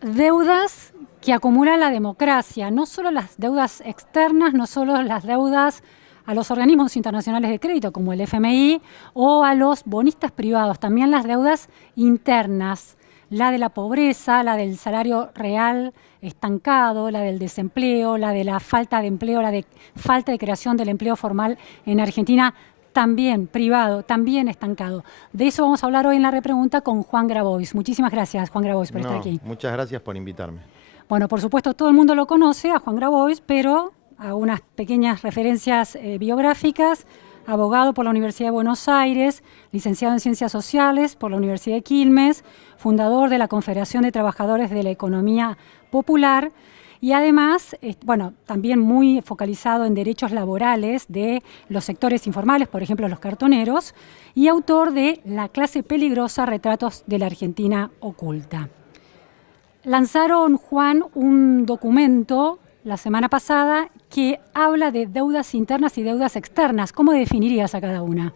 deudas que acumula la democracia, no solo las deudas externas, no solo las deudas a los organismos internacionales de crédito como el FMI o a los bonistas privados, también las deudas internas, la de la pobreza, la del salario real estancado, la del desempleo, la de la falta de empleo, la de falta de creación del empleo formal en Argentina, también privado, también estancado. De eso vamos a hablar hoy en la repregunta con Juan Grabois. Muchísimas gracias, Juan Grabois, por estar aquí. Muchas gracias por invitarme. Bueno, por supuesto, todo el mundo lo conoce, a Juan Grabois, pero a unas pequeñas referencias biográficas. Abogado por la Universidad de Buenos Aires, licenciado en Ciencias Sociales por la Universidad de Quilmes, fundador de la Confederación de Trabajadores de la Economía Popular y además, bueno, también muy focalizado en derechos laborales de los sectores informales, por ejemplo, los cartoneros, y autor de La clase peligrosa, retratos de la Argentina oculta. Lanzaron, Juan, un documento la semana pasada que habla de deudas internas y deudas externas. ¿Cómo definirías a cada una?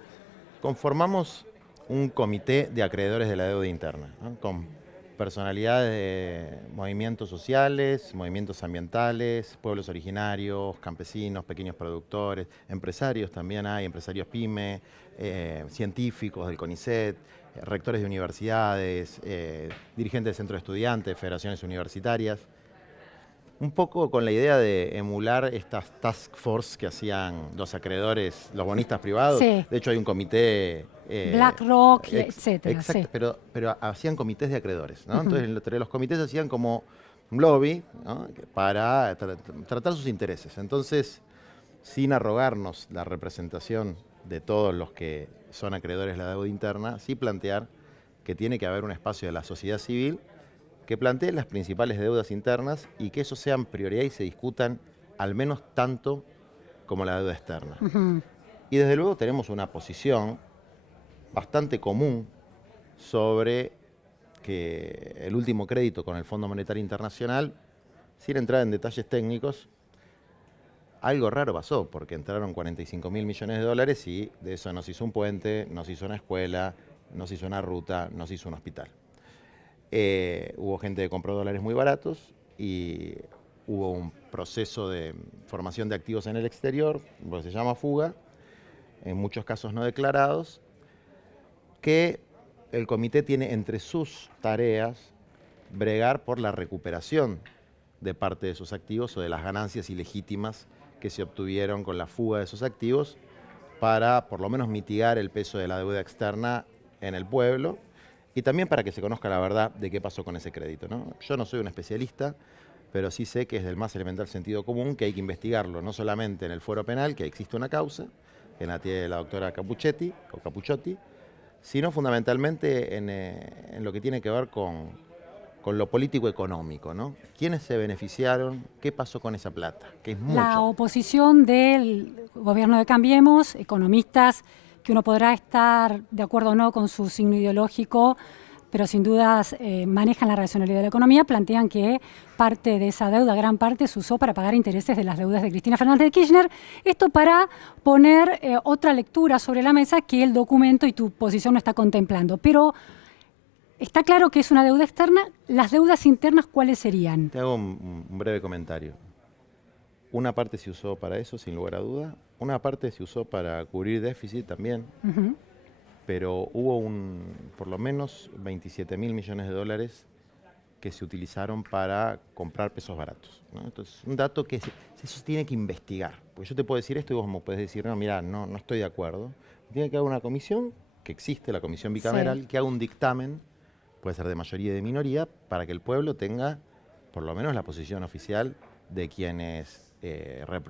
Conformamos un comité de acreedores de la deuda interna, ¿no? Con personalidades de movimientos sociales, movimientos ambientales, pueblos originarios, campesinos, pequeños productores, empresarios también hay, empresarios pyme, científicos del CONICET, rectores de universidades, dirigentes de centros de estudiantes, federaciones universitarias. Un poco con la idea de emular estas task force que hacían los acreedores, los bonistas privados. Sí. De hecho hay un comité... BlackRock, etcétera. Exacto, Sí. pero hacían comités de acreedores, ¿no? Entonces entre los comités hacían como un lobby, ¿no? Para tratar sus intereses. Entonces, sin arrogarnos la representación de todos los que son acreedores de la deuda interna, sí plantear que tiene que haber un espacio de la sociedad civil que plantee las principales deudas internas y que eso sean prioridad y se discutan al menos tanto como la deuda externa. Y desde luego tenemos una posición bastante común sobre que el último crédito con el Fondo Monetario Internacional, sin entrar en detalles técnicos, algo raro pasó, porque entraron 45.000 millones de dólares y de eso nos hizo un puente, nos hizo una escuela, nos hizo una ruta, nos hizo un hospital. Hubo gente que compró dólares muy baratos y hubo un proceso de formación de activos en el exterior, lo que se llama fuga, en muchos casos no declarados, que el comité tiene entre sus tareas bregar por la recuperación de parte de esos activos o de las ganancias ilegítimas que se obtuvieron con la fuga de esos activos para por lo menos mitigar el peso de la deuda externa en el pueblo y también para que se conozca la verdad de qué pasó con ese crédito, ¿no? Yo no soy un especialista, pero sí sé que es del más elemental sentido común que hay que investigarlo, no solamente en el fuero penal, que existe una causa, que la tiene la doctora Capuchetti, o Capuciotti, sino fundamentalmente en lo que tiene que ver con lo político-económico, ¿no? ¿Quiénes se beneficiaron? ¿Qué pasó con esa plata? Que es mucha. La oposición del gobierno de Cambiemos, economistas que uno podrá estar de acuerdo o no con su signo ideológico, pero sin dudas manejan la racionalidad de la economía, plantean que parte de esa deuda, gran parte, se usó para pagar intereses de las deudas de Cristina Fernández de Kirchner. Esto para poner otra lectura sobre la mesa que el documento y tu posición no está contemplando. Pero está claro que es una deuda externa. ¿Las deudas internas cuáles serían? Te hago un breve comentario. Una parte se usó para eso, sin lugar a duda. Una parte se usó para cubrir déficit también. Pero hubo por lo menos 27.000 millones de dólares que se utilizaron para comprar pesos baratos, ¿no? Entonces, un dato que eso se tiene que investigar. Porque yo te puedo decir esto y vos me puedes decir, no, mira, no estoy de acuerdo. Tiene que haber una comisión, que existe, la comisión bicameral, sí, que haga un dictamen, puede ser de mayoría y de minoría, para que el pueblo tenga por lo menos la posición oficial de quienes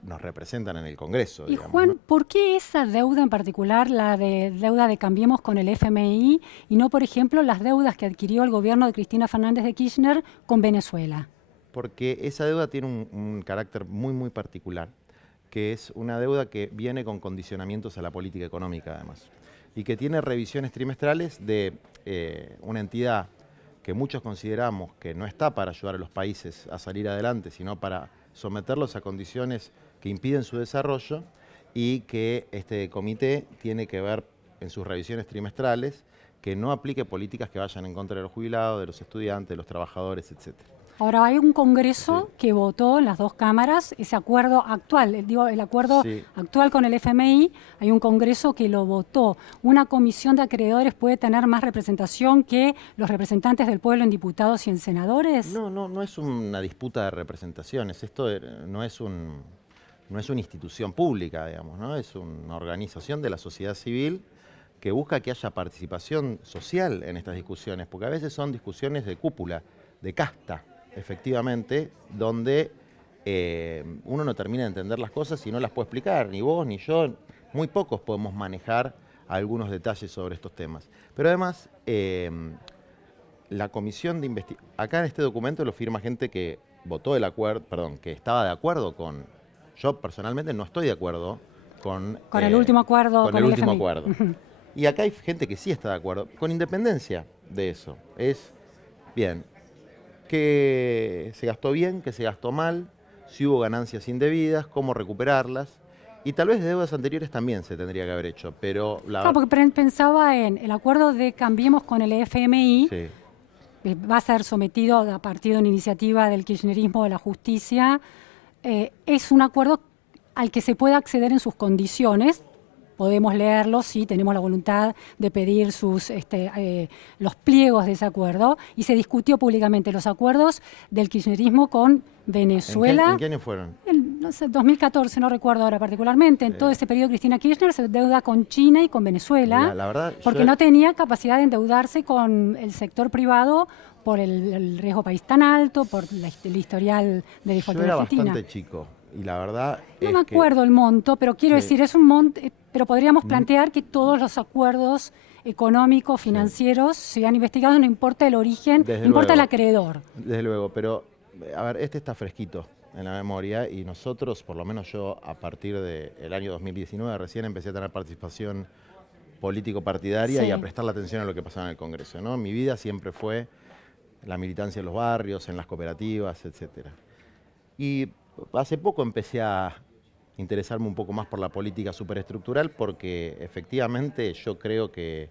nos representan en el Congreso. Y digamos, Juan, ¿no? ¿por qué esa deuda en particular, la de deuda de Cambiemos con el FMI, y no, por ejemplo, las deudas que adquirió el gobierno de Cristina Fernández de Kirchner con Venezuela? Porque esa deuda tiene un carácter muy, muy particular, que es una deuda que viene con condicionamientos a la política económica, además, y que tiene revisiones trimestrales de una entidad que muchos consideramos que no está para ayudar a los países a salir adelante, sino para someterlos a condiciones que impiden su desarrollo, y que este comité tiene que ver en sus revisiones trimestrales que no aplique políticas que vayan en contra de los jubilados, de los estudiantes, de los trabajadores, etc. Ahora, hay un Congreso que votó en las dos cámaras ese acuerdo actual, el acuerdo actual con el FMI, hay un Congreso que lo votó. ¿Una comisión de acreedores puede tener más representación que los representantes del pueblo en diputados y en senadores? No es una disputa de representaciones, esto no es una institución pública, digamos, ¿no? Es una organización de la sociedad civil que busca que haya participación social en estas discusiones, porque a veces son discusiones de cúpula, de casta, efectivamente, donde uno no termina de entender las cosas y no las puede explicar, ni vos ni yo, muy pocos podemos manejar algunos detalles sobre estos temas. Pero además, la comisión de investigación, acá en este documento lo firma gente que votó el acuerdo, perdón, que estaba de acuerdo con, yo personalmente no estoy de acuerdo con el último acuerdo con el último acuerdo. Y acá hay gente que sí está de acuerdo, con independencia de eso. Es, bien, que se gastó bien, que se gastó mal, si hubo ganancias indebidas, cómo recuperarlas. Y tal vez de deudas anteriores también se tendría que haber hecho, pero... Claro, porque pensaba en el acuerdo de Cambiemos con el FMI, Sí. Va a ser sometido a partir de una iniciativa del kirchnerismo de la justicia. Es un acuerdo al que se puede acceder en sus condiciones. Podemos leerlo si tenemos la voluntad de pedir los pliegos de ese acuerdo. Y se discutió públicamente los acuerdos del kirchnerismo con Venezuela. ¿En qué año fueron? No sé, 2014, no recuerdo ahora particularmente. En todo ese periodo Cristina Kirchner se deuda con China y con Venezuela, La verdad, porque no tenía capacidad de endeudarse con el sector privado por el riesgo país tan alto, por el historial de default yo de era Argentina. bastante chico y la verdad No es me acuerdo el monto, pero quiero decir, es un monto, pero podríamos plantear que todos los acuerdos económicos, financieros, sean investigados, no importa el origen, no importa el acreedor. Desde luego, pero a ver, este está fresquito en la memoria y nosotros, por lo menos yo, a partir del año 2019 recién empecé a tener participación político-partidaria y a prestarle atención a lo que pasaba en el Congreso, ¿no? Mi vida siempre fue la militancia en los barrios, en las cooperativas, etc. Y hace poco empecé a interesarme un poco más por la política superestructural porque efectivamente yo creo que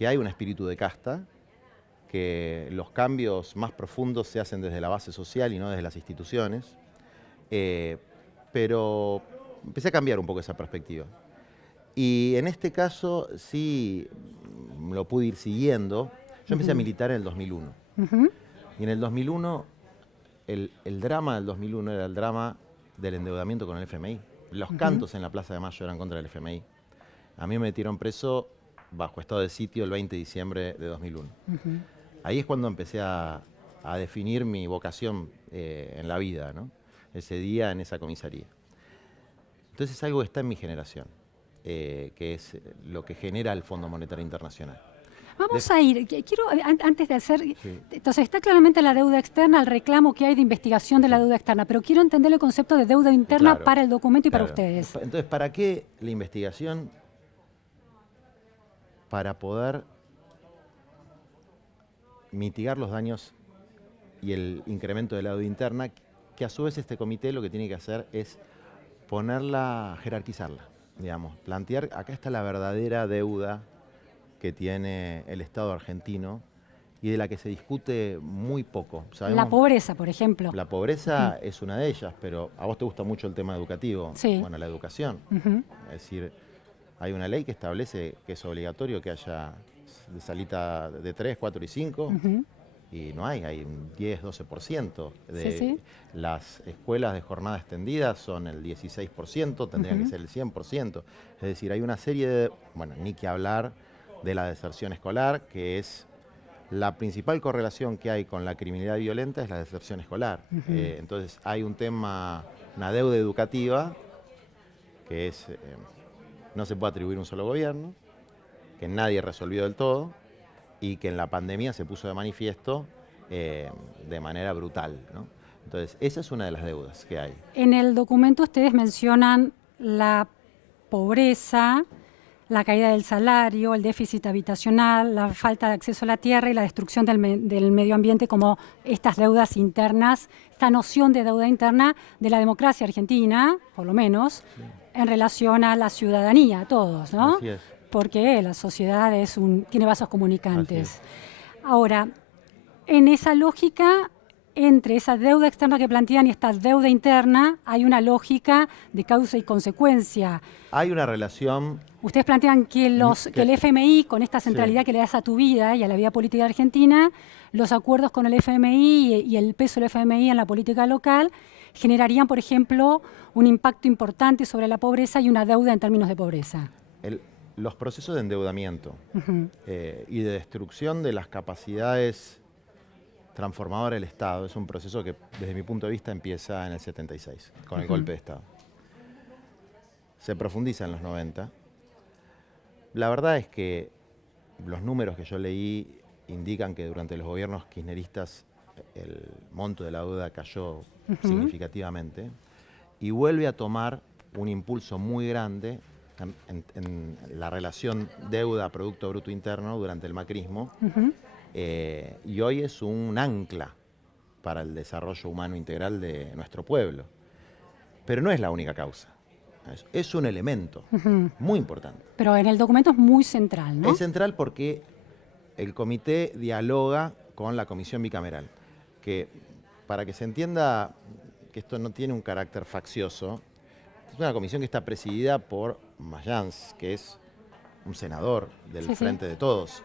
hay un espíritu de casta, que los cambios más profundos se hacen desde la base social y no desde las instituciones, pero empecé a cambiar un poco esa perspectiva. Y en este caso sí lo pude ir siguiendo. Yo empecé a militar en el 2001. Y en el 2001, el drama del 2001 era el drama del endeudamiento con el FMI. Los cantos en la Plaza de Mayo eran contra el FMI. A mí me metieron preso bajo estado de sitio el 20 de diciembre de 2001. Ahí es cuando empecé a definir mi vocación en la vida, ¿no? Ese día en esa comisaría. Entonces es algo que está en mi generación, que es lo que genera el Fondo Monetario Internacional. Vamos a ir, quiero, antes de hacer, entonces está claramente la deuda externa, el reclamo que hay de investigación de la deuda externa, pero quiero entender el concepto de deuda interna para el documento y para ustedes. Entonces, ¿para qué la investigación? Para poder mitigar los daños y el incremento de la deuda interna, que a su vez este comité lo que tiene que hacer es jerarquizarla, digamos, plantear, acá está la verdadera deuda que tiene el Estado argentino y de la que se discute muy poco. ¿Sabemos? La pobreza, por ejemplo. La pobreza es una de ellas, pero a vos te gusta mucho el tema educativo. Sí. Bueno, la educación. Es decir, hay una ley que establece que es obligatorio que haya de salita de 3, 4 y 5, y no hay un 10, 12%. Las escuelas de jornada extendida son el 16%, tendrían que ser el 100%. Es decir, hay una serie de, bueno, ni que hablar de la deserción escolar, que es la principal correlación que hay con la criminalidad violenta, es la deserción escolar. Entonces hay un tema, una deuda educativa, que es, no se puede atribuir a un solo gobierno, que nadie resolvió del todo, y que en la pandemia se puso de manifiesto de manera brutal, ¿no? Entonces, esa es una de las deudas que hay. En el documento ustedes mencionan la pobreza, la caída del salario, el déficit habitacional, la falta de acceso a la tierra y la destrucción del medio ambiente como estas deudas internas, esta noción de deuda interna de la democracia argentina, por lo menos, en relación a la ciudadanía, a todos, ¿no? Así es. Porque la sociedad tiene vasos comunicantes. Ahora, en esa lógica, entre esa deuda externa que plantean y esta deuda interna hay una lógica de causa y consecuencia. Hay una relación. Ustedes plantean que el FMI, con esta centralidad que le das a tu vida y a la vida política argentina, los acuerdos con el FMI y el peso del FMI en la política local generarían, por ejemplo, un impacto importante sobre la pobreza y una deuda en términos de pobreza. Los procesos de endeudamiento y de destrucción de las capacidades transformadoras del Estado es un proceso que, desde mi punto de vista, empieza en el 76, con el golpe de Estado. Se profundiza en los 90. La verdad es que los números que yo leí indican que durante los gobiernos kirchneristas el monto de la deuda cayó significativamente y vuelve a tomar un impulso muy grande en la relación deuda-producto bruto interno durante el macrismo, y hoy es un ancla para el desarrollo humano integral de nuestro pueblo. Pero no es la única causa, es un elemento muy importante. Pero en el documento es muy central, ¿no? Es central porque el comité dialoga con la comisión bicameral, que para que se entienda que esto no tiene un carácter faccioso, es una comisión que está presidida por Mayans, que es un senador del Frente de Todos,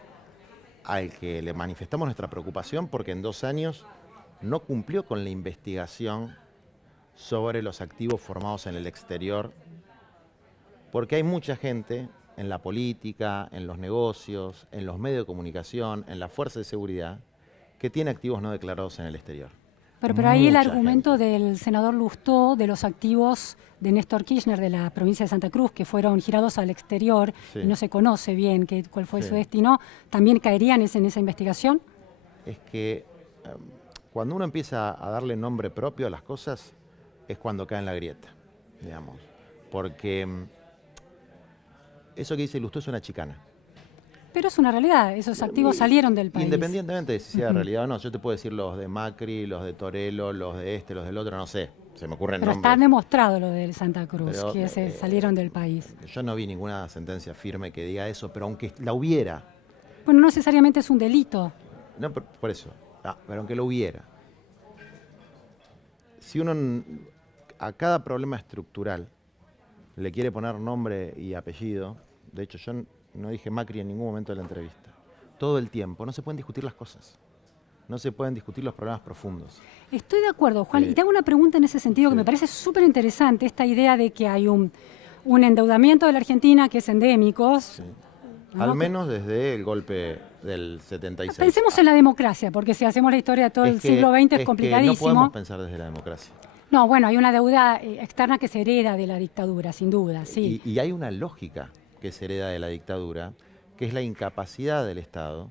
al que le manifestamos nuestra preocupación porque en 2 años no cumplió con la investigación sobre los activos formados en el exterior, porque hay mucha gente en la política, en los negocios, en los medios de comunicación, en la fuerza de seguridad, que tiene activos no declarados en el exterior. Pero ahí el argumento del senador Lustó de los activos de Néstor Kirchner de la provincia de Santa Cruz que fueron girados al exterior y no se conoce bien cuál fue su destino, ¿también caerían en esa investigación? Es que cuando uno empieza a darle nombre propio a las cosas es cuando cae en la grieta, digamos. Porque eso que dice Lustó es una chicana. Pero es una realidad, esos activos salieron del país. Independientemente de si sea realidad o no, yo te puedo decir los de Macri, los de Torello, los de este, los del otro, no sé, se me ocurren nombres. Pero está demostrado lo de Santa Cruz, que se salieron del país. Yo no vi ninguna sentencia firme que diga eso, pero aunque la hubiera... Bueno, no necesariamente es un delito. No, por eso, pero aunque lo hubiera. Si uno a cada problema estructural le quiere poner nombre y apellido, de hecho yo no dije Macri en ningún momento de la entrevista. Todo el tiempo. No se pueden discutir las cosas. No se pueden discutir los problemas profundos. Estoy de acuerdo, Juan. Y te hago una pregunta en ese sentido que me parece súper interesante, esta idea de que hay un endeudamiento de la Argentina que es endémico. ¿No? Al menos desde el golpe del 76. Pensemos en la democracia, porque si hacemos la historia de todo el siglo XX es complicadísimo. No podemos pensar desde la democracia. No, bueno, hay una deuda externa que se hereda de la dictadura, sin duda, sí. Y hay una lógica que se hereda de la dictadura, que es la incapacidad del Estado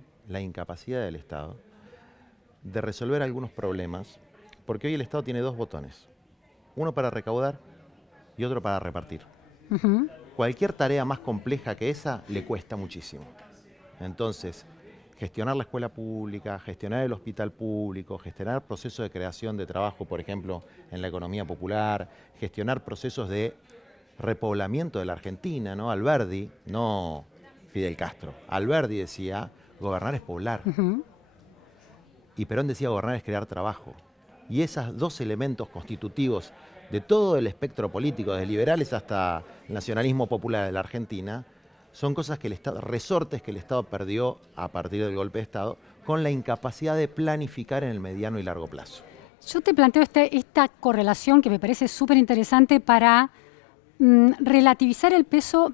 de resolver algunos problemas, porque hoy el Estado tiene 2 botones, uno para recaudar y otro para repartir. Cualquier tarea más compleja que esa le cuesta muchísimo. Entonces, gestionar la escuela pública, gestionar el hospital público, gestionar procesos de creación de trabajo, por ejemplo, en la economía popular, gestionar procesos de repoblamiento de la Argentina, ¿no? Alberdi, no Fidel Castro. Alberdi decía, gobernar es poblar. Y Perón decía, gobernar es crear trabajo. Y esos 2 elementos constitutivos de todo el espectro político, desde liberales hasta el nacionalismo popular de la Argentina, son cosas que el Estado, resortes que el Estado perdió a partir del golpe de Estado, con la incapacidad de planificar en el mediano y largo plazo. Yo te planteo esta correlación que me parece súper interesante para relativizar el peso.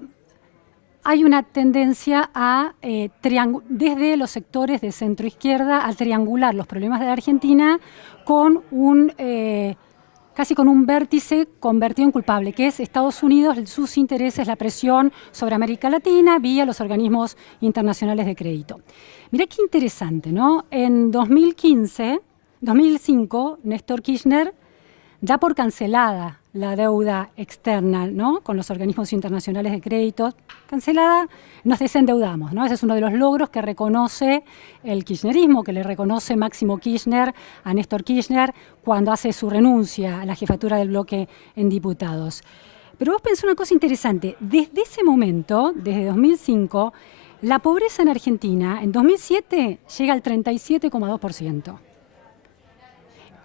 Hay una tendencia a, desde los sectores de centro-izquierda, a triangular los problemas de la Argentina con casi con un vértice convertido en culpable, que es Estados Unidos, sus intereses, la presión sobre América Latina vía los organismos internacionales de crédito. Mirá qué interesante, ¿no? En 2005, Néstor Kirchner da por cancelada la deuda externa, ¿no? Con los organismos internacionales de crédito. Cancelada, nos desendeudamos, ¿no? Ese es uno de los logros que reconoce el kirchnerismo, que le reconoce Máximo Kirchner a Néstor Kirchner cuando hace su renuncia a la jefatura del bloque en diputados. Pero vos pensás una cosa interesante. Desde ese momento, desde 2005, la pobreza en Argentina, en 2007, llega al 37,2%.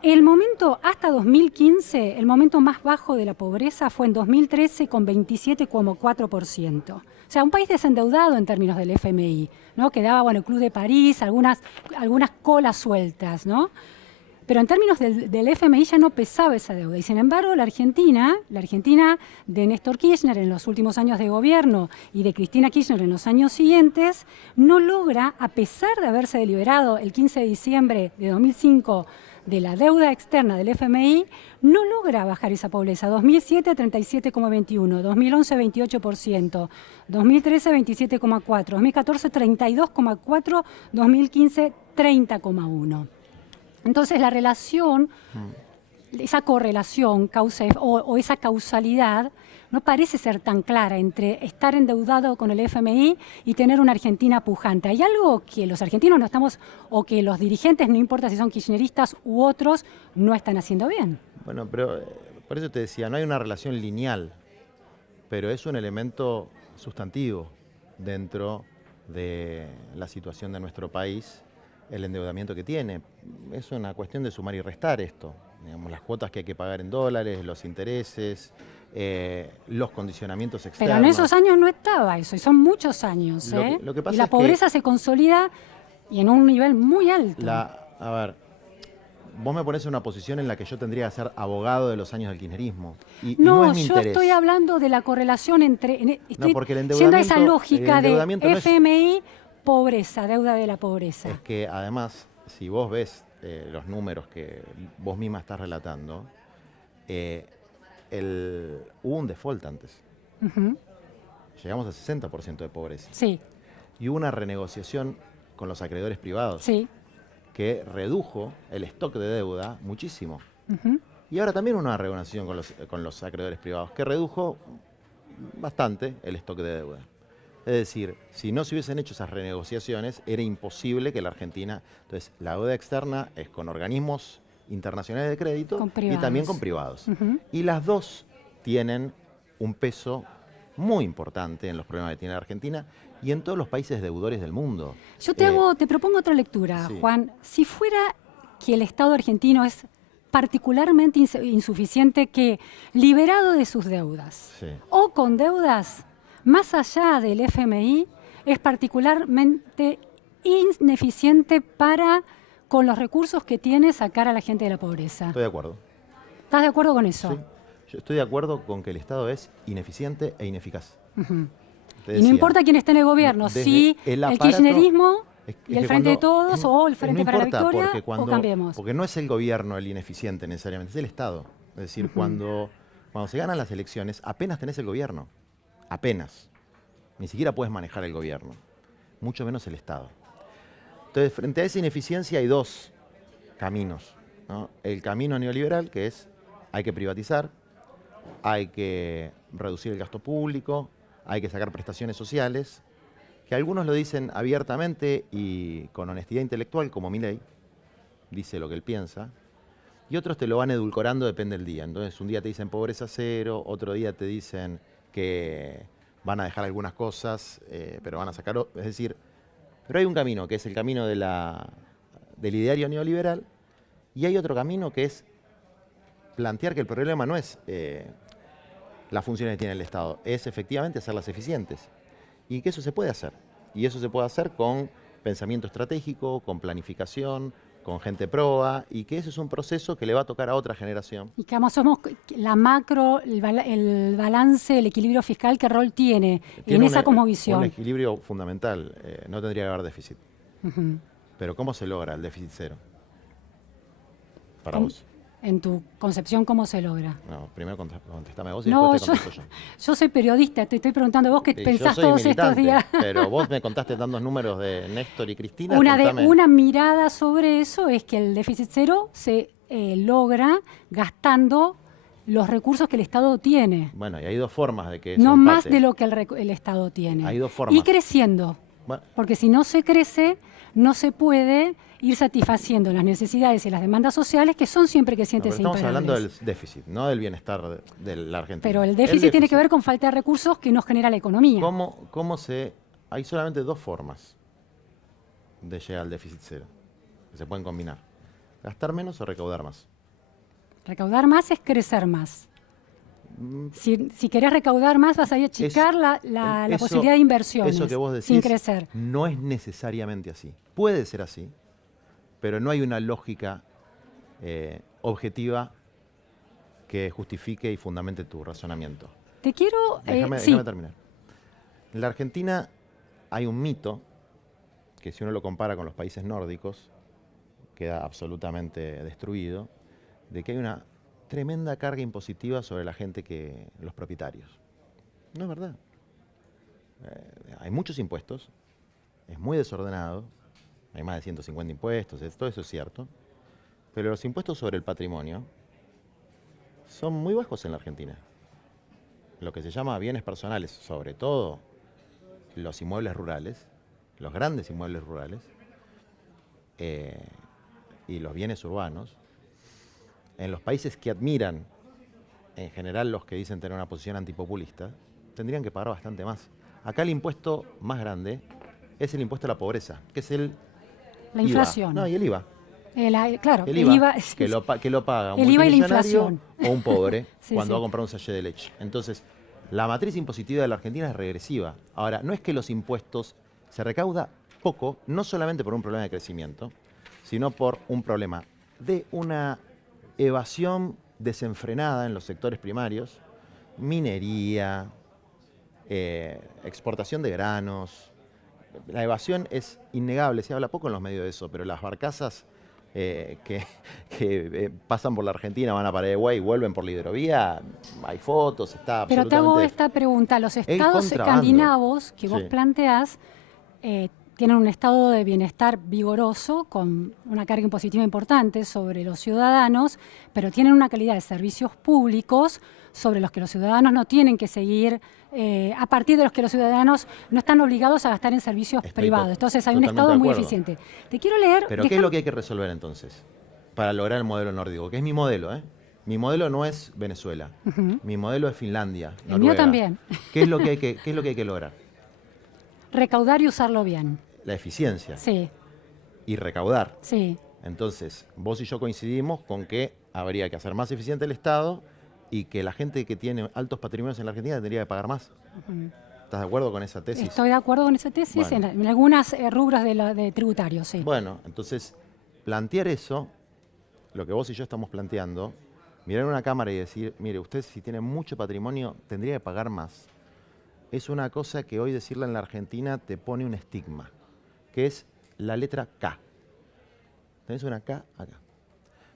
El momento, hasta 2015, el momento más bajo de la pobreza fue en 2013 con 27,4%. O sea, un país desendeudado en términos del FMI, ¿no? Quedaba, bueno, el Club de París, algunas colas sueltas, ¿no? Pero en términos del FMI ya no pesaba esa deuda. Y sin embargo, la Argentina de Néstor Kirchner en los últimos años de gobierno y de Cristina Kirchner en los años siguientes, no logra, a pesar de haberse deliberado el 15 de diciembre de 2005 de la deuda externa del FMI, no logra bajar esa pobreza. 2007, 37,21%, 2011, 28%, 2013, 27,4%, 2014, 32,4%, 2015, 30,1%. Entonces la relación, esa correlación o esa causalidad no parece ser tan clara entre estar endeudado con el FMI y tener una Argentina pujante. Hay algo que los argentinos no estamos, o que los dirigentes, no importa si son kirchneristas u otros, no están haciendo bien. Bueno, pero por eso te decía, no hay una relación lineal, pero es un elemento sustantivo dentro de la situación de nuestro país, el endeudamiento que tiene. Es una cuestión de sumar y restar esto. Digamos, las cuotas que hay que pagar en dólares, los intereses, los condicionamientos externos. Pero en esos años no estaba eso, y son muchos años. Lo que pasa y la es pobreza se consolida y en un nivel muy alto. A ver, vos me pones en una posición en la que yo tendría que ser abogado de los años del kirchnerismo. Y no es mi yo interés. Estoy hablando de la correlación entre... Estoy porque el yendo a esa lógica de no FMI, pobreza, deuda de la pobreza. Es que además, si vos ves los números que vos misma estás relatando, hubo un default antes. Llegamos al 60% de pobreza. Sí. Y hubo una renegociación con los acreedores privados. Sí. Que redujo el stock de deuda muchísimo. Y ahora también una renegociación con los acreedores privados, que redujo bastante el stock de deuda. Es decir, si no se hubiesen hecho esas renegociaciones, era imposible que la Argentina... Entonces, la deuda externa es con organismos internacionales de crédito y también con privados. Y las dos tienen un peso muy importante en los problemas que tiene la Argentina y en todos los países deudores del mundo. Yo te propongo otra lectura, sí. Juan. Si fuera que el Estado argentino es particularmente insuficiente, que liberado de sus deudas o con deudas más allá del FMI, es particularmente ineficiente para, con los recursos que tiene, sacar a la gente de la pobreza. Estoy de acuerdo. ¿Estás de acuerdo con eso? Sí. Yo estoy de acuerdo con que el Estado es ineficiente e ineficaz. Y no importa quién esté en el gobierno, si el kirchnerismo y el Frente de Todos o el Frente para la Victoria, o Cambiemos. Porque no es el gobierno el ineficiente necesariamente, es el Estado. Es decir, cuando se ganan las elecciones, apenas tenés el gobierno. Apenas. Ni siquiera puedes manejar el gobierno. Mucho menos el Estado. Entonces, frente a esa ineficiencia hay dos caminos, ¿no? El camino neoliberal, que es hay que privatizar, hay que reducir el gasto público, hay que sacar prestaciones sociales, que algunos lo dicen abiertamente y con honestidad intelectual, como Milei, dice lo que él piensa, y otros te lo van edulcorando, depende del día. Entonces, un día te dicen pobreza cero, otro día te dicen que van a dejar algunas cosas, pero van a sacar... Es decir, pero hay un camino, que es el camino del ideario neoliberal, y hay otro camino que es plantear que el problema no es las funciones que tiene el Estado, es efectivamente hacerlas eficientes. Y que eso se puede hacer. Y eso se puede hacer con pensamiento estratégico, con planificación, con gente proa, y que ese es un proceso que le va a tocar a otra generación. Y que además somos la macro, el balance, el equilibrio fiscal, ¿qué rol tiene en esa cosmovisión? Un equilibrio fundamental. No tendría que haber déficit. Pero ¿cómo se logra el déficit cero? Para vos. En tu concepción, ¿cómo se logra? No, primero contéstame vos y después te contesto yo. Yo soy periodista, te estoy preguntando vos qué pensás todos estos días. Pero vos me contaste tantos números de Néstor y Cristina. Una mirada sobre eso es que el déficit cero se logra gastando los recursos que el Estado tiene. Bueno, y hay dos formas de que eso no empate. Más de lo que el Estado tiene. Hay dos formas. Y creciendo. Bueno. Porque si no se crece, no se puede ir satisfaciendo las necesidades y las demandas sociales que son siempre crecientes e imparables. Estamos hablando del déficit, no del bienestar de la Argentina. Pero el déficit tiene que ver con falta de recursos que nos genera la economía. Hay solamente dos formas de llegar al déficit cero, que se pueden combinar. Gastar menos o recaudar más. Recaudar más es crecer más. Si querés recaudar más, vas a achicar la posibilidad de inversiones eso que vos decís sin crecer. no es necesariamente así. Puede ser así, pero no hay una lógica objetiva que justifique y fundamente tu razonamiento. Te quiero... Déjame terminar. En la Argentina hay un mito que, si uno lo compara con los países nórdicos, queda absolutamente destruido, de que hay una tremenda carga impositiva sobre la gente, los propietarios. No es verdad. Hay muchos impuestos, es muy desordenado, hay más de 150 impuestos, todo eso es cierto, pero los impuestos sobre el patrimonio son muy bajos en la Argentina. Lo que se llama bienes personales, sobre todo los inmuebles rurales, los grandes inmuebles rurales, y los bienes urbanos, en los países que admiran, en general los que dicen tener una posición antipopulista, tendrían que pagar bastante más. Acá el impuesto más grande es el impuesto a la pobreza, que es el la inflación. IVA. No, y el IVA. Claro, el IVA que lo paga un el IVA y la multimillonario inflación. o un pobre Sí, cuando sí. va a comprar un sachet de leche. Entonces, la matriz impositiva de la Argentina es regresiva. Ahora, no es que los impuestos se recauda poco, no solamente por un problema de crecimiento, sino por un problema de una evasión desenfrenada en los sectores primarios, minería, exportación de granos. La evasión es innegable, se habla poco en los medios de eso, pero las barcazas que pasan por la Argentina, van a Paraguay y vuelven por la hidrovía, hay fotos, está Pero te hago absolutamente... esta pregunta. Los estados contrabando. escandinavos que vos Sí. planteás tienen un estado de bienestar vigoroso, con una carga impositiva importante sobre los ciudadanos, pero tienen una calidad de servicios públicos sobre los que los ciudadanos no tienen que seguir, a partir de los que los ciudadanos no están obligados a gastar en servicios Estoy privados. Entonces hay un totalmente estado de muy acuerdo. eficiente. Te quiero leer... Pero ¿qué es lo que hay que resolver entonces para lograr el modelo nórdico? Que es mi modelo, ¿eh? Mi modelo no es Venezuela, mi modelo es Finlandia, El mío Noruega. también. ¿Qué es lo que hay que lograr? Recaudar y usarlo bien. La eficiencia Sí, y recaudar. sí. Entonces, vos y yo coincidimos con que habría que hacer más eficiente el Estado y que la gente que tiene altos patrimonios en la Argentina tendría que pagar más. ¿Estás de acuerdo con esa tesis? Estoy de acuerdo con esa tesis Bueno. en algunas rubros de tributarios, sí. Bueno, entonces, plantear eso, lo que vos y yo estamos planteando, mirar una cámara y decir, mire, usted si tiene mucho patrimonio tendría que pagar más, es una cosa que hoy decirla en la Argentina te pone un estigma, que es la letra K. Tenés una K acá.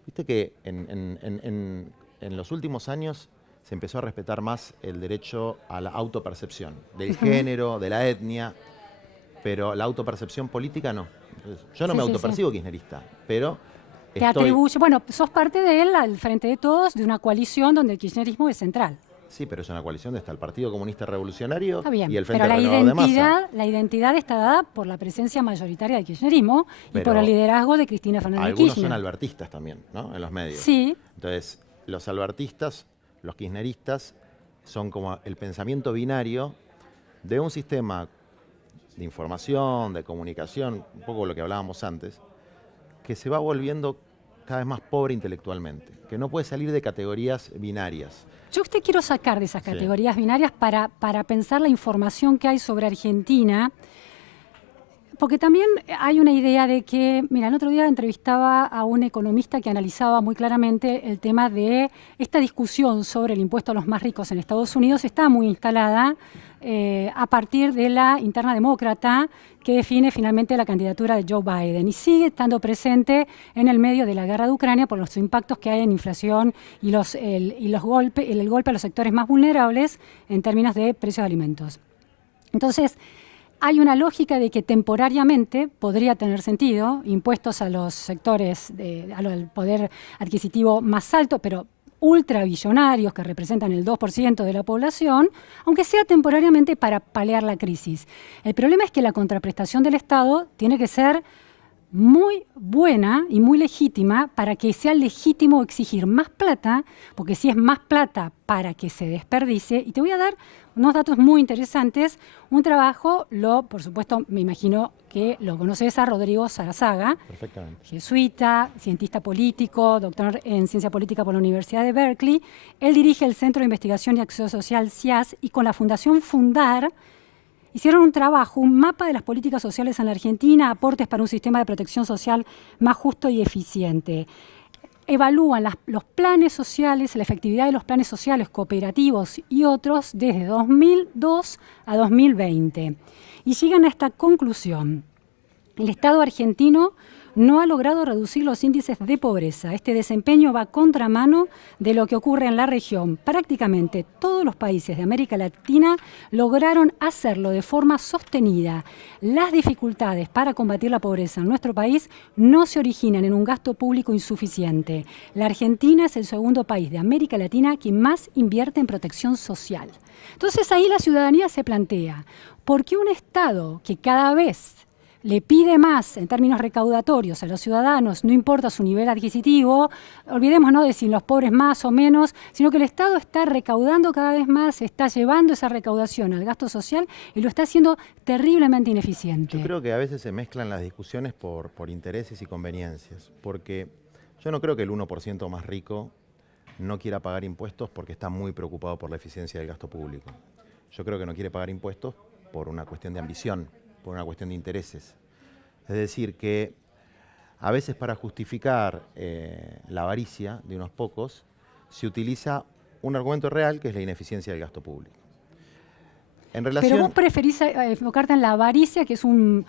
Viste que en los últimos años se empezó a respetar más el derecho a la autopercepción, del género, de la etnia, pero la autopercepción política no. Entonces, yo no Sí, me sí, autopercibo kirchnerista, pero Te atribuye, bueno, sos parte de él, al frente de todos, de una coalición donde el kirchnerismo es central. Sí, pero es una coalición donde está el Partido Comunista Revolucionario Está bien, y el Frente pero Renovador de Massa. la identidad está dada por la presencia mayoritaria del kirchnerismo y Pero por el liderazgo de Cristina Fernández de Algunos Kirchner. son albertistas también, ¿no? En los medios. Sí, Entonces, los albertistas, los kirchneristas, son como el pensamiento binario de un sistema de información, de comunicación, un poco lo que hablábamos antes, que se va volviendo cada vez más pobre intelectualmente, que no puede salir de categorías binarias. yo te quiero sacar de esas Sí. categorías binarias para pensar la información que hay sobre Argentina, porque también hay una idea de que, mira, el otro día entrevistaba a un economista que analizaba muy claramente el tema de esta discusión sobre el impuesto a los más ricos en Estados Unidos, está muy instalada a partir de la interna demócrata que define finalmente la candidatura de Joe Biden y sigue estando presente en el medio de la guerra de Ucrania por los impactos que hay en inflación y el golpe a los sectores más vulnerables en términos de precios de alimentos. Entonces, hay una lógica de que temporariamente podría tener sentido impuestos a los sectores, al poder adquisitivo más alto, pero ultrabillonarios que representan el 2% de la población, aunque sea temporariamente para paliar la crisis. El problema es que la contraprestación del Estado tiene que ser muy buena y muy legítima para que sea legítimo exigir más plata, porque si es más plata para que se desperdicie, y te voy a dar unos datos muy interesantes, un trabajo, por supuesto, me imagino que lo conoces a Rodrigo Sarazaga, Perfectamente. jesuita, cientista político, doctor en ciencia política por la Universidad de Berkeley. Él dirige el Centro de Investigación y Acción Social, CIAS, y con la Fundación Fundar, hicieron un trabajo, un mapa de las políticas sociales en la Argentina, aportes para un sistema de protección social más justo y eficiente. Evalúan los planes sociales, la efectividad de los planes sociales cooperativos y otros desde 2002 a 2020. Y llegan a esta conclusión. El Estado argentino no ha logrado reducir los índices de pobreza. Este desempeño va a contramano de lo que ocurre en la región. Prácticamente todos los países de América Latina lograron hacerlo de forma sostenida. Las dificultades para combatir la pobreza en nuestro país no se originan en un gasto público insuficiente. La Argentina es el segundo país de América Latina que más invierte en protección social. Entonces ahí la ciudadanía se plantea, ¿por qué un Estado que cada vez le pide más en términos recaudatorios a los ciudadanos, no importa su nivel adquisitivo, olvidémonos de si los pobres más o menos, sino que el Estado está recaudando cada vez más, está llevando esa recaudación al gasto social y lo está haciendo terriblemente ineficiente? Yo creo que a veces se mezclan las discusiones por intereses y conveniencias, porque yo no creo que el 1% más rico no quiera pagar impuestos porque está muy preocupado por la eficiencia del gasto público. Yo creo que no quiere pagar impuestos por una cuestión de ambición, por una cuestión de intereses. Es decir, que a veces para justificar la avaricia de unos pocos se utiliza un argumento real que es la ineficiencia del gasto público. En relación... Pero vos preferís enfocarte en la avaricia, que es un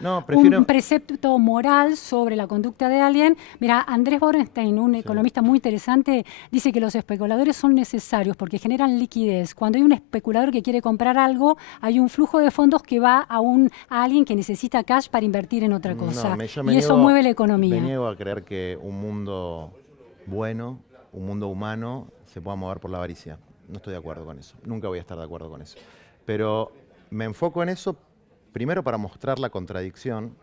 precepto moral sobre la conducta de alguien. Mira, Andrés Borenstein, un economista muy interesante, dice que los especuladores son necesarios porque generan liquidez. Cuando hay un especulador que quiere comprar algo, hay un flujo de fondos que va a alguien que necesita cash para invertir en otra cosa. Y eso mueve la economía. Me niego a creer que un mundo bueno, un mundo humano, se pueda mover por la avaricia. No estoy de acuerdo con eso. Nunca voy a estar de acuerdo con eso. Pero me enfoco en eso primero para mostrar la contradicción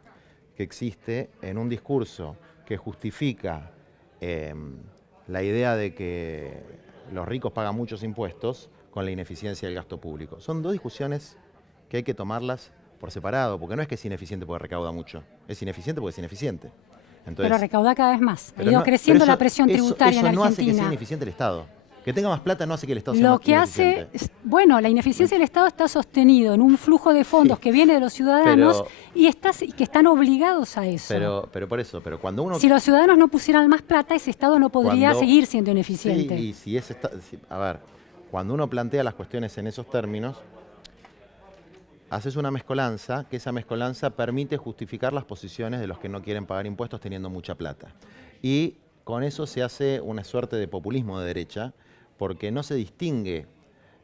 que existe en un discurso que justifica la idea de que los ricos pagan muchos impuestos con la ineficiencia del gasto público. Son dos discusiones que hay que tomarlas por separado, porque no es que es ineficiente porque recauda mucho, es ineficiente porque es ineficiente. Entonces, pero recauda cada vez más. Ha ido creciendo la presión tributaria en Argentina. Eso no hace que sea ineficiente el Estado. Que tenga más plata no hace que el Estado sea más ineficiente. Lo que hace, bueno, la ineficiencia del Estado está sostenido en un flujo de fondos que viene de los ciudadanos y que están obligados a eso. Pero por eso, cuando uno... Si los ciudadanos no pusieran más plata, ese Estado no podría seguir siendo ineficiente. Sí, y a ver, cuando uno plantea las cuestiones en esos términos, haces una mezcolanza, que esa mezcolanza permite justificar las posiciones de los que no quieren pagar impuestos teniendo mucha plata. Y con eso se hace una suerte de populismo de derecha, porque no se distingue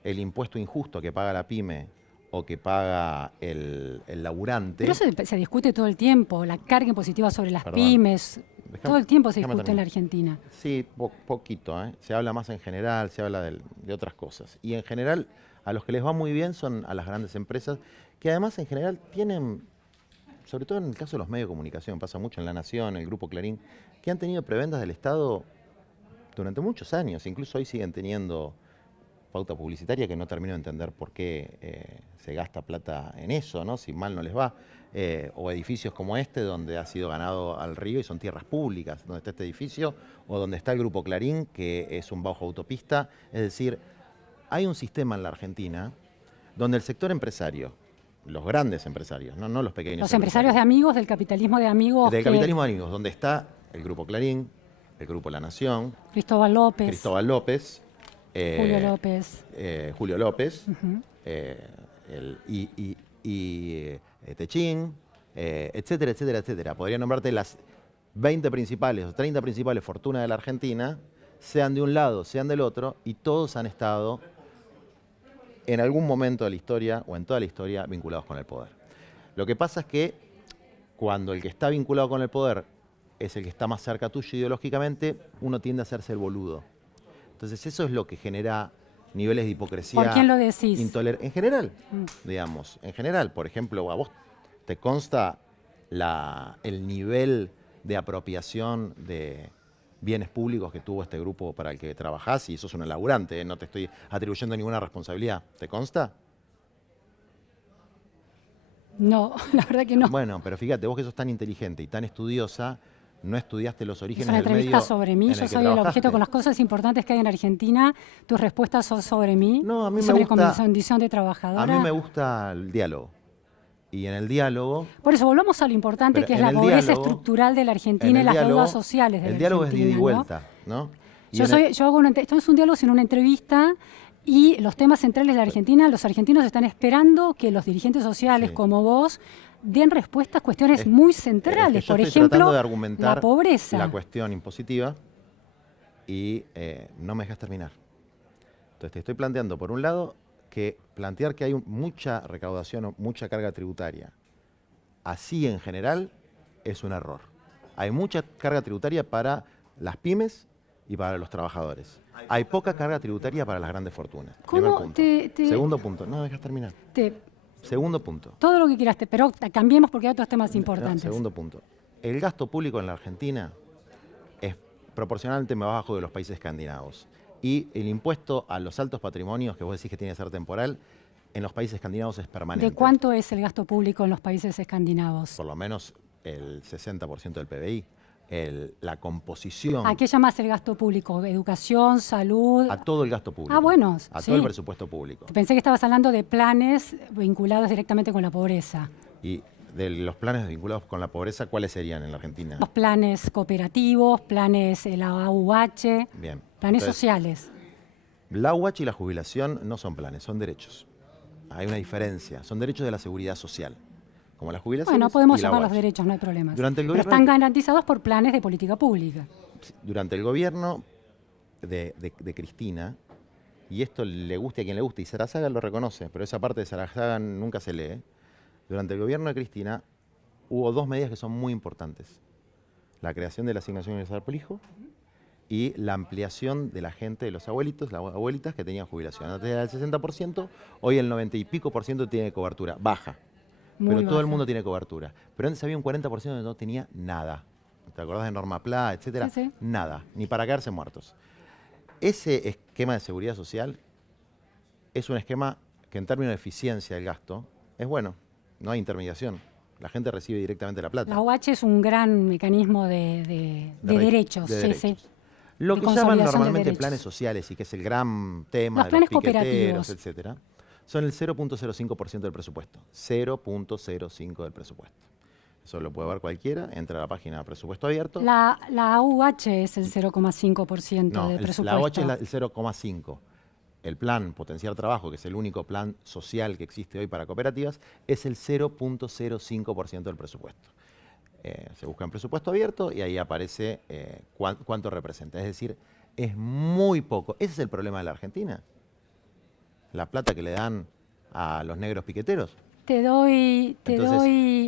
el impuesto injusto que paga la pyme o que paga el laburante. Pero eso se discute todo el tiempo, la carga impositiva sobre las pymes, todo el tiempo se discute en la Argentina. Sí, poquito, ¿eh? Se habla más en general, se habla de otras cosas. Y en general, a los que les va muy bien son a las grandes empresas, que además en general tienen, sobre todo en el caso de los medios de comunicación, pasa mucho en La Nación, el Grupo Clarín, que han tenido prebendas del Estado durante muchos años, incluso hoy siguen teniendo pauta publicitaria que no termino de entender por qué se gasta plata en eso, ¿no? Si mal no les va. O edificios como este, donde ha sido ganado al río y son tierras públicas, donde está este edificio, o donde está el Grupo Clarín, que es un bajo autopista. Es decir, hay un sistema en la Argentina donde el sector empresario, los grandes empresarios, no los pequeños. Los empresarios de amigos, del capitalismo de amigos. Del capitalismo de amigos, donde está el Grupo Clarín, el Grupo La Nación, Cristóbal López, Julio López, uh-huh. Techín, etcétera, etcétera, etcétera. Podría nombrarte las 20 principales o 30 principales fortunas de la Argentina, sean de un lado, sean del otro, y todos han estado en algún momento de la historia o en toda la historia vinculados con el poder. Lo que pasa es que cuando el que está vinculado con el poder es el que está más cerca tuyo ideológicamente, uno tiende a hacerse el boludo. Entonces eso es lo que genera niveles de hipocresía. ¿Por quién lo decís? En general, digamos. En general, por ejemplo, a vos te consta el nivel de apropiación de bienes públicos que tuvo este grupo para el que trabajás y sos un laburante, no te estoy atribuyendo ninguna responsabilidad. ¿Te consta? No, la verdad que no. Bueno, pero fíjate, vos que sos tan inteligente y tan estudiosa, no estudiaste los Es orígenes una del medio entrevista sobre mí, en yo el que soy el objeto trabajaste. con las cosas importantes que hay en Argentina, tus respuestas son sobre mí, No, a mí me sobre gusta- condición de A trabajadora. mí me gusta el diálogo. Y en el diálogo... Por eso volvamos a lo importante Pero que es en la el pobreza diálogo- estructural de la en Argentina y el las diálogo- deudas sociales de la El diálogo es de ida y Argentina, ¿no? vuelta, ¿no? Y Yo hago esto es un diálogo sin una entrevista y los temas centrales de la Argentina, los argentinos están esperando que los dirigentes sociales Sí. como vos den respuestas a cuestiones Es- muy es que centrales. yo Por estoy ejemplo, tratando de argumentar la pobreza. la cuestión impositiva y no me dejas terminar. Entonces te estoy planteando, por un lado, que plantear que hay mucha recaudación o mucha carga tributaria, así en general, es un error. Hay mucha carga tributaria para las pymes y para los trabajadores. Hay poca carga tributaria para las grandes fortunas. ¿Cómo Primer punto. te- Segundo punto. No me dejas terminar. Segundo punto. Todo lo que quieras, pero cambiemos porque hay otros temas No, importantes. segundo punto. El gasto público en la Argentina es proporcionalmente más bajo de los países escandinavos. Y el impuesto a los altos patrimonios, que vos decís que tiene que ser temporal, en los países escandinavos es permanente. ¿De cuánto es el gasto público en los países escandinavos? Por lo menos el 60% del PBI. La composición ¿A qué llamas el gasto público? ¿Educación, salud? a todo el gasto público. Ah, bueno, A sí. todo el presupuesto público. Pensé que estabas hablando de planes vinculados directamente con la pobreza. Y de los planes vinculados con la pobreza, ¿cuáles serían en la Argentina? Los planes cooperativos, planes la AUH, Bien. planes Entonces, sociales. la UH y la jubilación no son planes, son derechos. Hay una diferencia. Son derechos de la seguridad social. Como la jubilación. Bueno, podemos y la llamarlos UH. derechos, no hay problema. Durante el Pero gobierno están de- garantizados por planes de política pública. Durante el gobierno de Cristina, y esto le guste a quien le guste, y Sarazaga lo reconoce, pero esa parte de Sarazaga nunca se lee. Durante el gobierno de Cristina hubo dos medidas que son muy importantes. La creación de la asignación universal por hijo y la ampliación de la gente, de los abuelitos, las abuelitas que tenían jubilación. Antes era el 60%, hoy el 90 y pico por ciento tiene cobertura, baja. Muy Pero todo el baja. mundo tiene cobertura. Pero antes había un 40% que no tenía nada. ¿Te acordás de Norma Pla, etcétera? Sí, sí. Nada, ni para caerse muertos. Ese esquema de seguridad social es un esquema que en términos de eficiencia del gasto es bueno, no hay intermediación. La gente recibe directamente la plata. La AUH es un gran mecanismo de derechos. de sí, derechos. sí. Lo de que llaman consolidación de normalmente derechos. planes sociales y que es el gran tema Los de planes los piqueteros, cooperativos. etcétera, son el 0.05% del presupuesto. 0.05 del presupuesto. Eso lo puede ver cualquiera, entra a la página de presupuesto abierto. La AUH es el 0,5% No, del la presupuesto. OH es el 0,5. El plan Potenciar Trabajo, que es el único plan social que existe hoy para cooperativas, es el 0.05% del presupuesto. Se busca en presupuesto abierto y ahí aparece cuánto representa. Es decir, es muy poco. Ese es el problema de la Argentina. La plata que le dan a los negros piqueteros. Te doy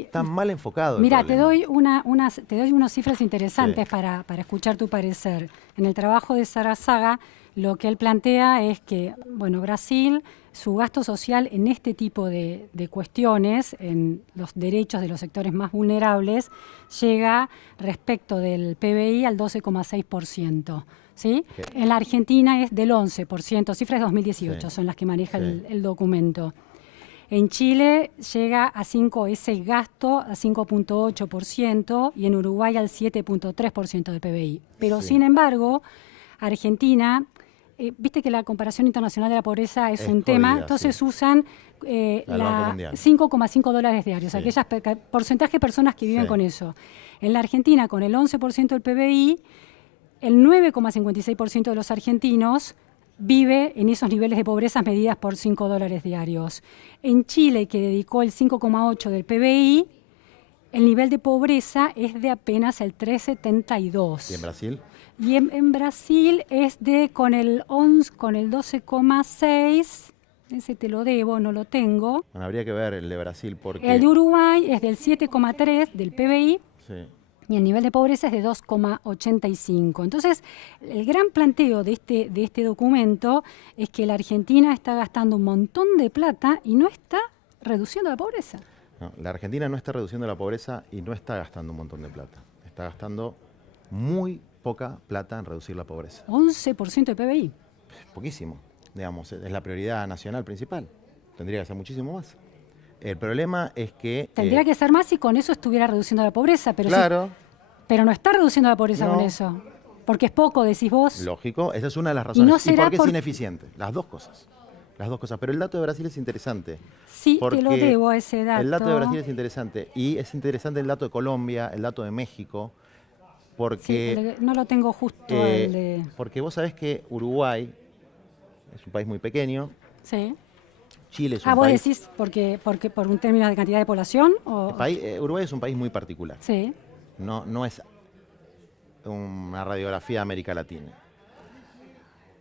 Está mal enfocado. Mira, el te problema. doy te doy unas cifras interesantes Sí. para escuchar tu parecer. En el trabajo de Sarazaga, lo que él plantea es que, bueno, Brasil, su gasto social en este tipo de cuestiones, en los derechos de los sectores más vulnerables, llega respecto del PBI al 12,6%. ¿Sí? Ok. En la Argentina es del 11%, cifras de 2018 Sí. son las que maneja Sí. el documento. En Chile llega a ese gasto a 5,8% y en Uruguay al 7,3% del PBI. Pero Sí. sin embargo, Argentina, viste que la comparación internacional de la pobreza es un tema, jodida, entonces sí. usan La del Banco Mundial. $5,5 diarios, Sí. aquellas porcentaje de personas que viven Sí. con eso. En la Argentina, con el 11% del PBI, el 9,56% de los argentinos vive en esos niveles de pobreza medidas por $5 diarios. En Chile, que dedicó el 5,8% del PBI, el nivel de pobreza es de apenas el 3,72%. ¿Y en Brasil? Y en Brasil es con el 12,6%, ese te lo debo, no lo tengo. Bueno, habría que ver el de Brasil porque... El de Uruguay es del 7,3% del PBI. Sí. Y el nivel de pobreza es de 2,85. Entonces, el gran planteo de este documento es que la Argentina está gastando un montón de plata y no está reduciendo la pobreza. No, la Argentina no está reduciendo la pobreza y no está gastando un montón de plata. está gastando muy poca plata en reducir la pobreza. 11% de PBI. Poquísimo, digamos, es la prioridad nacional principal. Tendría que ser muchísimo más. El problema es que... Tendría que ser más si con eso estuviera reduciendo la pobreza, pero, claro, pero no está reduciendo la pobreza No. con eso. Porque es poco, decís vos. lógico, esa es una de las razones. no ¿Y será por qué por- es ineficiente? Las dos cosas. Las dos cosas. Pero el dato de Brasil es interesante. Sí, te lo porque debo a ese dato. El dato de Brasil es interesante. Y es interesante el dato de Colombia, el dato de México, Sí, porque, no lo tengo justo el de... porque vos sabés que Uruguay es un país muy pequeño, Sí. Chile es un Vos país... decís porque por un término de cantidad de población o... Uruguay es un país muy particular. Sí. No es una radiografía de América Latina.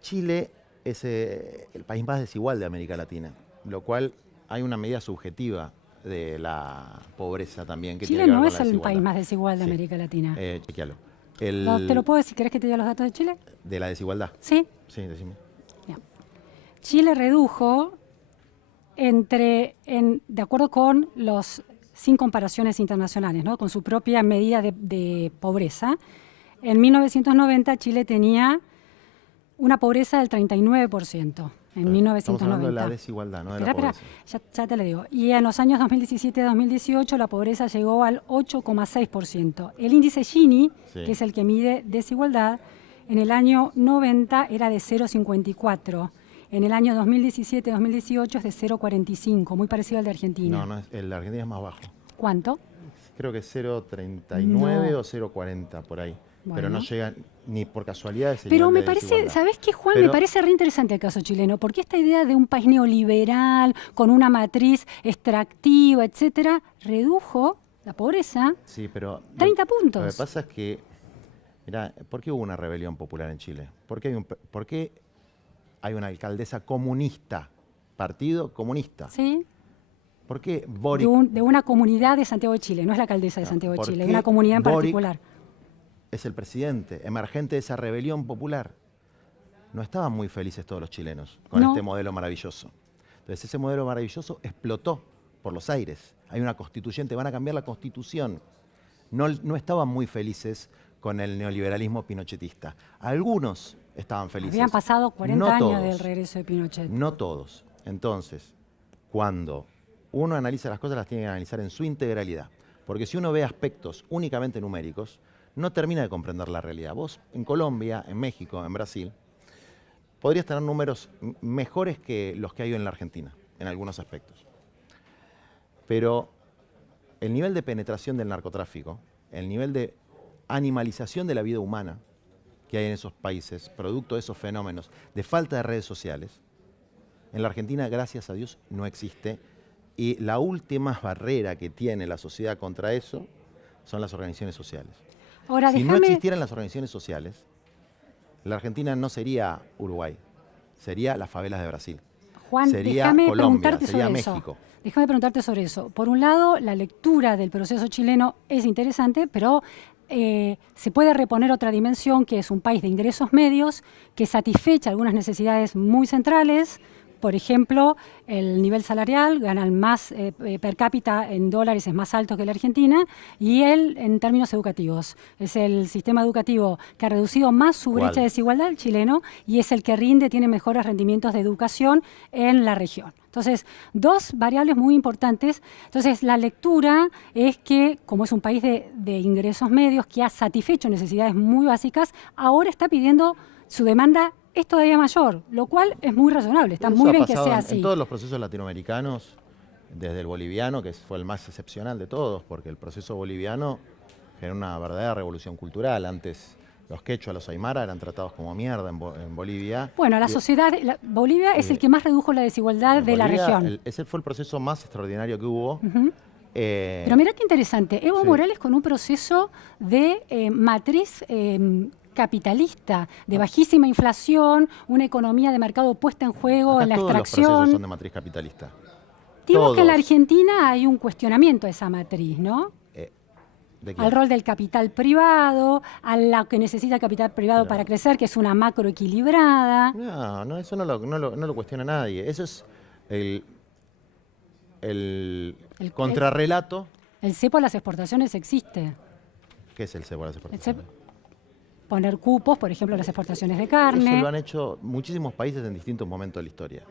Chile es el país más desigual de América Latina, lo cual hay una medida subjetiva de la pobreza también que Chile tiene que ver no con es la el desigualdad. país más desigual de Sí. América Latina. Chequealo. ¿Te lo puedo decir? ¿Querés que te diga los datos de Chile? De la desigualdad. Sí. Sí, decime. Bien. Chile redujo de acuerdo con sin comparaciones internacionales, ¿no? Con su propia medida de pobreza. En 1990 Chile tenía una pobreza del 39%. En 1990. Estamos hablando de la desigualdad, no de la Espera, pobreza. ya te lo digo. Y en los años 2017-2018 la pobreza llegó al 8,6%. El índice Gini, Sí. que es el que mide desigualdad, en el año 90 era de 0,54. En el año 2017-2018 es de 0,45, muy parecido al de Argentina. No, el de Argentina es más bajo. ¿Cuánto? Creo que es 0,39 No. o 0,40 por ahí. Bueno. Pero no llega ni por casualidad ese Pero nivel me de parece, desigualdad. ¿sabés qué, Juan? Pero- Me parece re interesante el caso chileno, porque esta idea de un país neoliberal, con una matriz extractiva, etcétera, redujo la pobreza Sí, pero 30 Lo puntos. que pasa es que, mirá, ¿por qué hubo una rebelión popular en Chile? ¿Por qué hay una alcaldesa comunista, partido comunista? ¿Sí? ¿Por qué Boric, De una comunidad de Santiago de Chile, no es la alcaldesa de Santiago de ¿por Chile, qué es una comunidad en Boric particular. es el presidente emergente de esa rebelión popular? No estaban muy felices todos los chilenos con No. este modelo maravilloso. Entonces ese modelo maravilloso explotó por los aires. Hay una constituyente, van a cambiar la constitución. No estaban muy felices con el neoliberalismo pinochetista. Algunos estaban felices. Habían pasado 40 No años todos. del regreso de Pinochet. No todos. Entonces, cuando uno analiza las cosas, las tiene que analizar en su integralidad. Porque si uno ve aspectos únicamente numéricos, no termina de comprender la realidad. Vos en Colombia, en México, en Brasil, podrías tener números mejores que los que hay en la Argentina, en algunos aspectos. Pero el nivel de penetración del narcotráfico, el nivel de animalización de la vida humana que hay en esos países, producto de esos fenómenos de falta de redes sociales, en la Argentina, gracias a Dios, no existe. Y la última barrera que tiene la sociedad contra eso son las organizaciones sociales. Ahora, Si no déjame... existieran las organizaciones sociales, la Argentina no sería Uruguay, sería las favelas de Brasil. Juan, sería déjame Colombia, preguntarte sería sobre México. eso. Déjame preguntarte sobre eso. Por un lado, la lectura del proceso chileno es interesante, pero se puede reponer otra dimensión, que es un país de ingresos medios, que satisfecha algunas necesidades muy centrales. Por ejemplo, el nivel salarial, ganan más per cápita en dólares, es más alto que la Argentina, y en términos educativos. Es el sistema educativo que ha reducido más su brecha de desigualdad, el chileno, y es el que tiene mejores rendimientos de educación en la región. Entonces, dos variables muy importantes. Entonces, la lectura es que, como es un país de ingresos medios, que ha satisfecho necesidades muy básicas, ahora está pidiendo su demanda es todavía mayor, lo cual es muy razonable, está Eso muy ha bien que pasado sea en así. todos los procesos latinoamericanos, desde el boliviano, que fue el más excepcional de todos, porque el proceso boliviano generó una verdadera revolución cultural. Antes los quechua, los aymara eran tratados como mierda en Bolivia. Bueno, Bolivia es el que más redujo la desigualdad de la región. Ese fue el proceso más extraordinario que hubo. Uh-huh. Pero mira qué interesante, Evo Morales con un proceso de matriz capitalista, de bajísima inflación, una economía de mercado puesta en juego Acá en la todos extracción. los procesos son de matriz capitalista. Digo que en la Argentina hay un cuestionamiento a esa matriz, ¿no? ¿De qué? Al rol del capital privado, a lo que necesita el capital privado para crecer, que es una macro equilibrada. No, eso no lo cuestiona nadie. Eso es el contrarrelato. El cepo a las exportaciones existe. ¿Qué es el cepo de las El exportaciones? poner cupos, por ejemplo, a las exportaciones de carne. Eso lo han hecho muchísimos países en distintos momentos de la historia.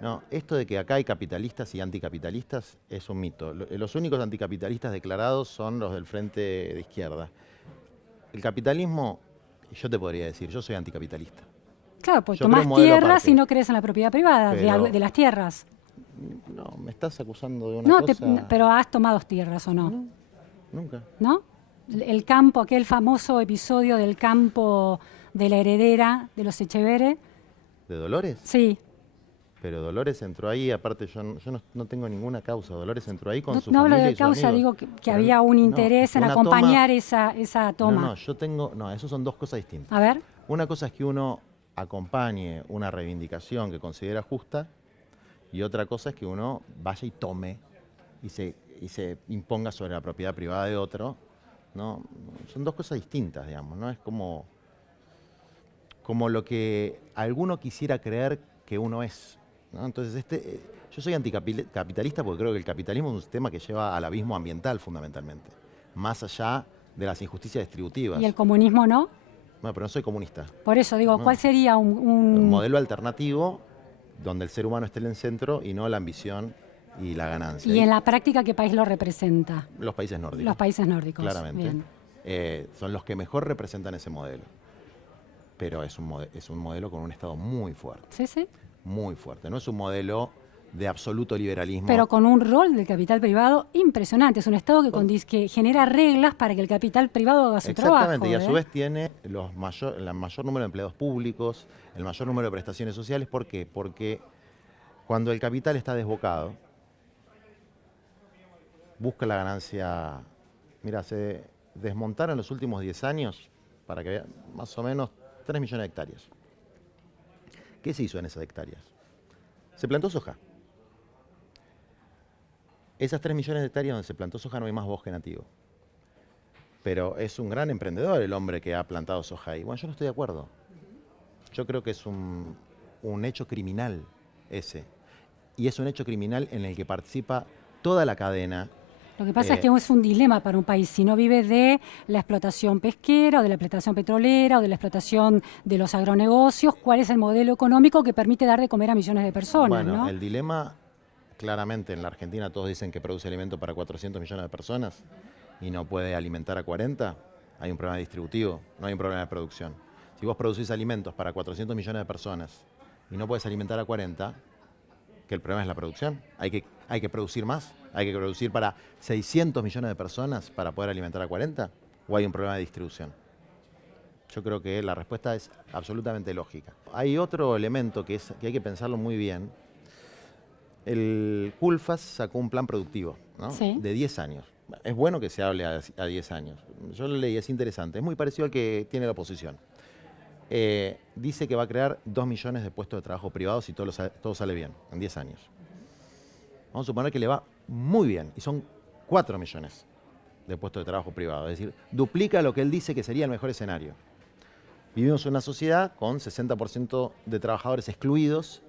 No, esto de que acá hay capitalistas y anticapitalistas es un mito. Los únicos anticapitalistas declarados son los del frente de izquierda. El capitalismo, yo te podría decir, yo soy anticapitalista. Claro, pues Yo creo tomás en modelo tierras aparte. y no crees en la propiedad privada Pero- de las tierras. No, me estás acusando de una No, cosa... pero has tomado tierras o no, No, nunca. ¿no? El campo, aquel famoso episodio del campo de la heredera de los Echeverre. ¿De Dolores? Sí, Pero Dolores entró ahí, aparte yo no tengo ninguna causa. Dolores entró ahí con no, su no hablo familia de y sus causa, amigos. digo que Pero había un no, interés en una acompañar toma- esa toma. No, yo tengo... No, eso son dos cosas distintas. A ver, Una cosa es que uno acompañe una reivindicación que considera justa y otra cosa es que uno vaya y tome y se imponga sobre la propiedad privada de otro. ¿No? Son dos cosas distintas, digamos, ¿no? Es como lo que alguno quisiera creer que uno es, ¿no? Entonces, yo soy anticapitalista porque creo que el capitalismo es un sistema que lleva al abismo ambiental fundamentalmente, más allá de las injusticias distributivas. ¿y el comunismo no? Bueno, pero no soy comunista. Por eso digo, No. ¿cuál sería Un modelo alternativo donde el ser humano esté en el centro y no la ambición y la ganancia. y en la práctica qué país lo representa? Los países nórdicos. Los países nórdicos. Claramente. Bien. Son los que mejor representan ese modelo. Pero es un modelo con un Estado muy fuerte, Sí, sí. muy fuerte. No es un modelo de absoluto liberalismo. Pero con un rol del capital privado impresionante. Es un Estado que genera reglas para que el capital privado haga su trabajo. Exactamente, y a su ¿eh? vez tiene el mayor número de empleados públicos, el mayor número de prestaciones sociales. ¿Por qué? Porque cuando el capital está desbocado, busca la ganancia. Mira, se desmontaron en los últimos 10 años, para que vean, más o menos 3 millones de hectáreas. ¿Qué se hizo en esas hectáreas? Se plantó soja. Esas 3 millones de hectáreas donde se plantó soja no hay más bosque nativo. Pero es un gran emprendedor el hombre que ha plantado soja ahí. Bueno, yo no estoy de acuerdo. Yo creo que es un hecho criminal ese. Y es un hecho criminal en el que participa toda la cadena. Lo que pasa es que es un dilema para un país. Si no vive de la explotación pesquera o de la explotación petrolera o de la explotación de los agronegocios, ¿cuál es el modelo económico que permite dar de comer a millones de personas? Bueno, ¿no? el dilema, claramente en la Argentina todos dicen que produce alimento para 400 millones de personas y no puede alimentar a 40. Hay un problema distributivo, no hay un problema de producción. Si vos producís alimentos para 400 millones de personas y no puedes alimentar a 40, que el problema es la producción. Hay que producir más. Hay que producir para 600 millones de personas para poder alimentar a 40. ¿O hay un problema de distribución? Yo creo que la respuesta es absolutamente lógica. Hay otro elemento que hay que pensarlo muy bien. El CULFAS sacó un plan productivo, ¿no? Sí. De 10 años. Es bueno que se hable a 10 años. Yo lo leí, es interesante. Es muy parecido al que tiene la oposición. Dice que va a crear 2 millones de puestos de trabajo privados si todo sale bien, en 10 años. Vamos a suponer que le va muy bien, y son 4 millones de puestos de trabajo privados. Es decir, duplica lo que él dice que sería el mejor escenario. Vivimos en una sociedad con 60% de trabajadores excluidos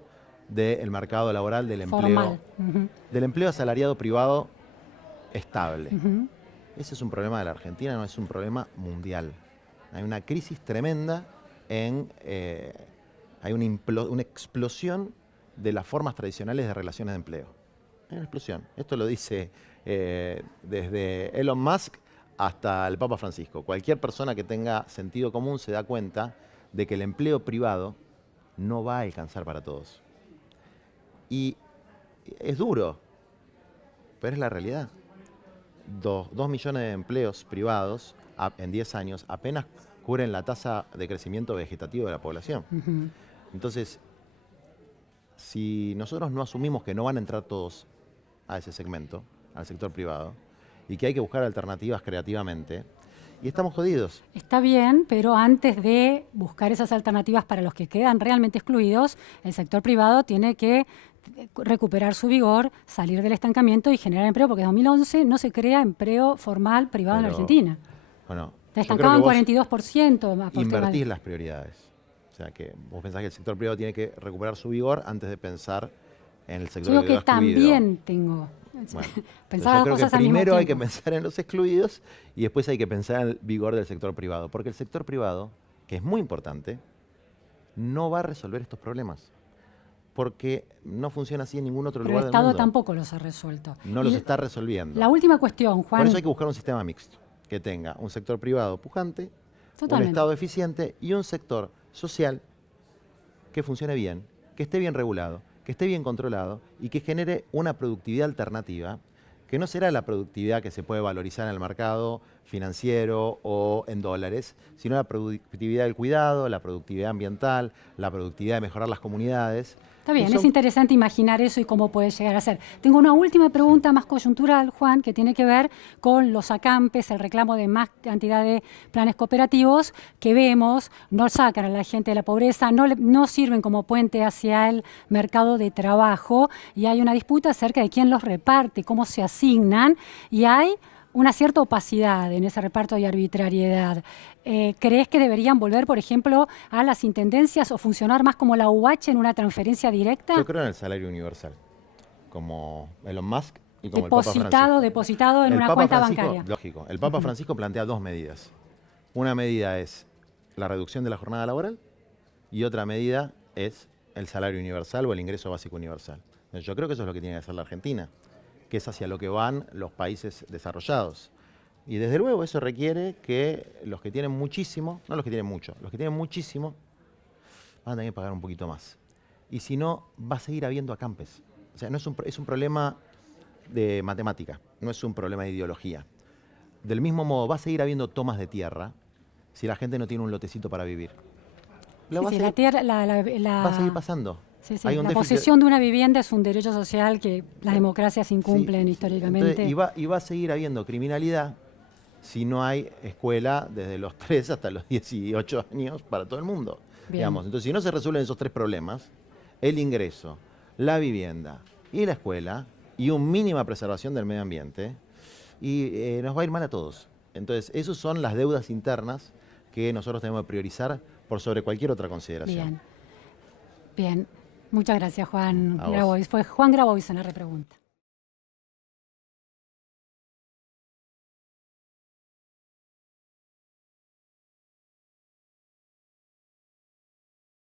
del mercado laboral, del empleo, Formal. Ujú. del empleo asalariado privado estable. Ujú. Ese es un problema de la Argentina, no es un problema mundial. Hay una crisis tremenda hay una explosión de las formas tradicionales de relaciones de empleo. Hay una explosión. Esto lo dice desde Elon Musk hasta el Papa Francisco. Cualquier persona que tenga sentido común se da cuenta de que el empleo privado no va a alcanzar para todos. Y es duro, pero es la realidad. 2 millones de empleos privados en 10 años apenas cubren la tasa de crecimiento vegetativo de la población. Ujú. Entonces, si nosotros no asumimos que no van a entrar todos a ese segmento, al sector privado, y que hay que buscar alternativas creativamente, y estamos jodidos. Está bien, pero antes de buscar esas alternativas para los que quedan realmente excluidos, el sector privado tiene que recuperar su vigor, salir del estancamiento y generar empleo, porque en 2011 no se crea empleo formal privado en la Pero, Argentina. Bueno, Está yo creo estancado que en vos 42%. más por invertís tema- las prioridades. O sea, que vos pensás que el sector privado tiene que recuperar su vigor antes de pensar en el Yo sector digo que que quedó excluido. también tengo. Bueno, Pensaba yo creo cosas que al mismo primero hay que tiempo. pensar en los excluidos y después hay que pensar en el vigor del sector privado, porque el sector privado, que es muy importante, no va a resolver estos problemas, porque no funciona así en ningún otro Pero el lugar del Estado mundo. tampoco los ha resuelto. No Y los está resolviendo. la última cuestión, Por Juan. eso hay que buscar un sistema mixto, que tenga un sector privado pujante, un Totalmente. Estado eficiente y un sector social que funcione bien, que esté bien regulado, que esté bien controlado y que genere una productividad alternativa, que no será la productividad que se puede valorizar en el mercado financiero o en dólares, sino la productividad del cuidado, la productividad ambiental, la productividad de mejorar las comunidades. Está bien, Son- es interesante imaginar eso y cómo puede llegar a ser. Tengo una última pregunta más coyuntural, Juan, que tiene que ver con los acampes, el reclamo de más cantidad de planes cooperativos que vemos, no sacan a la gente de la pobreza, no sirven como puente hacia el mercado de trabajo y hay una disputa acerca de quién los reparte, cómo se asignan y hay una cierta opacidad en ese reparto y arbitrariedad. ¿Crees que deberían volver, por ejemplo, a las intendencias o funcionar más como la UH en una transferencia directa? Yo creo en el salario universal, como Elon Musk y como el Papa Francisco. Depositado en El una Papa cuenta Francisco, bancaria. lógico, el Papa Francisco plantea dos medidas. Una medida es la reducción de la jornada laboral y otra medida es el salario universal o el ingreso básico universal. Yo creo que eso es lo que tiene que hacer la Argentina, que es hacia lo que van los países desarrollados. Y desde luego eso requiere que los que tienen muchísimo, no los que tienen mucho, los que tienen muchísimo van a tener que pagar un poquito más. Y si no, va a seguir habiendo acampes. O sea, no es un problema de matemática, no es un problema de ideología. Del mismo modo, va a seguir habiendo tomas de tierra si la gente no tiene un lotecito para vivir. Va a seguir pasando. Sí, sí, Hay un la déficit. posesión de una vivienda es un derecho social que las democracias incumplen Sí, históricamente. entonces, y va a seguir habiendo criminalidad si no hay escuela desde los 3 hasta los 18 años para todo el mundo. Digamos. Entonces, si no se resuelven esos tres problemas, el ingreso, la vivienda y la escuela, y una mínima preservación del medio ambiente, y nos va a ir mal a todos. Entonces, esas son las deudas internas que nosotros tenemos que priorizar por sobre cualquier otra consideración. Bien, bien. Muchas gracias, Juan A vos. Grabois. Fue Juan Grabois en la repregunta.